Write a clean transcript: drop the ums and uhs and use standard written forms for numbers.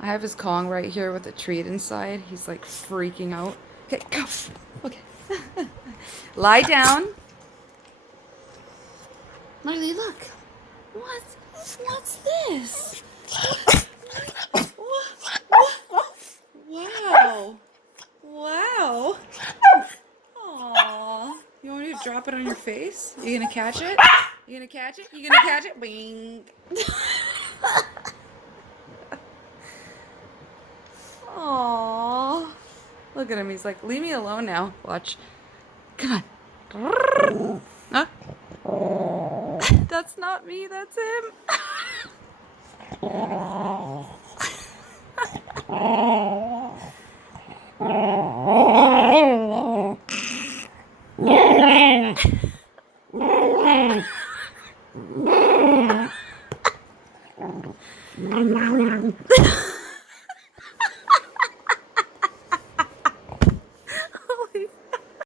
I have his Kong right here with a treat inside. He's like freaking out. Okay, go. Okay. Lie down. Marley, look. What's this? Wow. Wow. Aww. You want me to drop it on your face? You gonna catch it? You gonna catch it? You gonna catch it? Bing. Aww. Look at him. He's like, leave me alone now. Watch. Come on. Huh? That's not me. That's him.